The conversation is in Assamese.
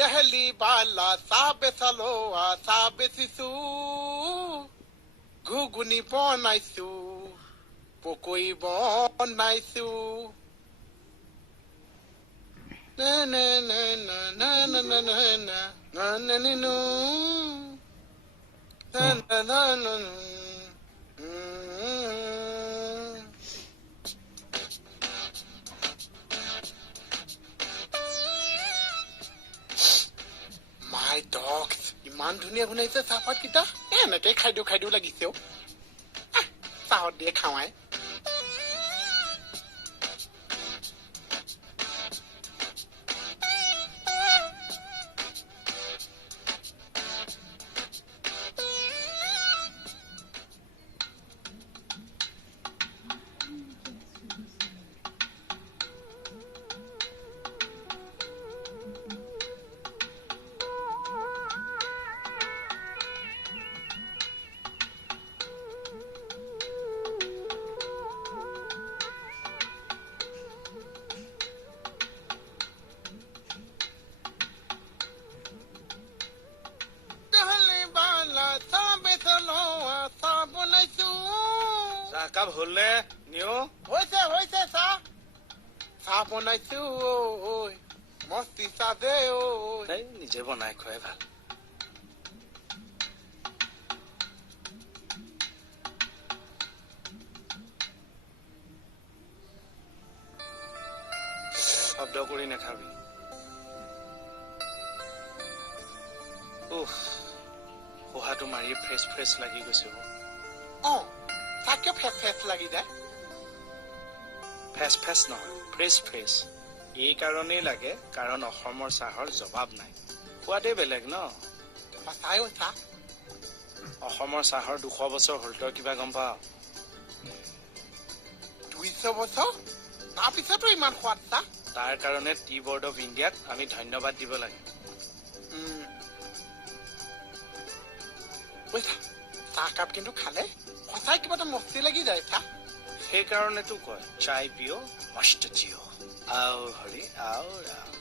দেহলি বালা চাহ বেচালো চাহ বেচিছো ঘুগুনি বনাইছো পকৰি বনাইছো না না না না না না না না না না না না na na na na na. My dogs, ইমান ধুনীয়া গুনাইছে চাহপাত কিটা এনেকে খাই দিও লাগিছে চাহত দিয়ে খাওয়াই চাহকাপ হলনে নিও হৈছে চাহ বনাইছো ঐ মস্তি চাহ দে ঐ তাই নিজে বনাই খোৱাই ভাল শব্দ কৰি নাখাবি শোহাটো মাৰি ফ্ৰেছ লাগি গৈছে চাহকে ফেচ লাগি যায় ফেচ নহয় ফ্ৰেছ এই কাৰণেই লাগে কাৰণ অসমৰ চাহৰ জবাব নাই সোৱাদেই বেলেগ ন চাহো চাহ অসমৰ চাহৰ 200 বছৰ হ'ল তই কিবা গম পাৱ 200 বছৰ তাৰপিছতো ইমান সোৱাদ চাহ তাৰ কাৰণে টি বৰ্ড অফ ইণ্ডিয়াক আমি ধন্যবাদ দিব লাগে চাহকাপ কিন্তু খালে সঁচাই কিবা এটা মস্তি লাগি যায় চাহ সেইকাৰণেতো কয় চাই পিঅ' মস্ত জিঅ' আও হৰি আও ৰাম